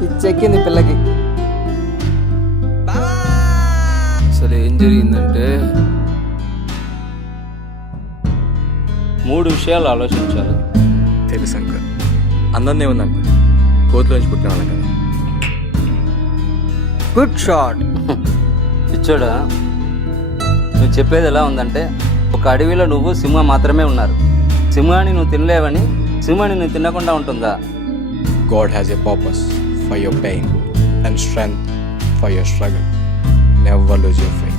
పిచ్చెక్కింది పిల్లకి. అసలు ఏం జరిగిందంటే 3 విషయాలు ఆలోచించాలి. తెలుసు అంకుల్, అందరినీ ఉంది అంకుల్, కోతిలోంచి పుట్టిన వాళ్ళం కదా. Good shot. పిచ్చోడా, నువ్వు చెప్పేది ఎలా ఉందంటే ఒక అడవిలో నువ్వు సింహం మాత్రమే ఉన్నారు. సింహాన్ని నువ్వు తినలేవని సింహాన్ని నువ్వు తినకుండా ఉంటుందా? God has a purpose for your pain and strength for your struggle. Never lose your faith.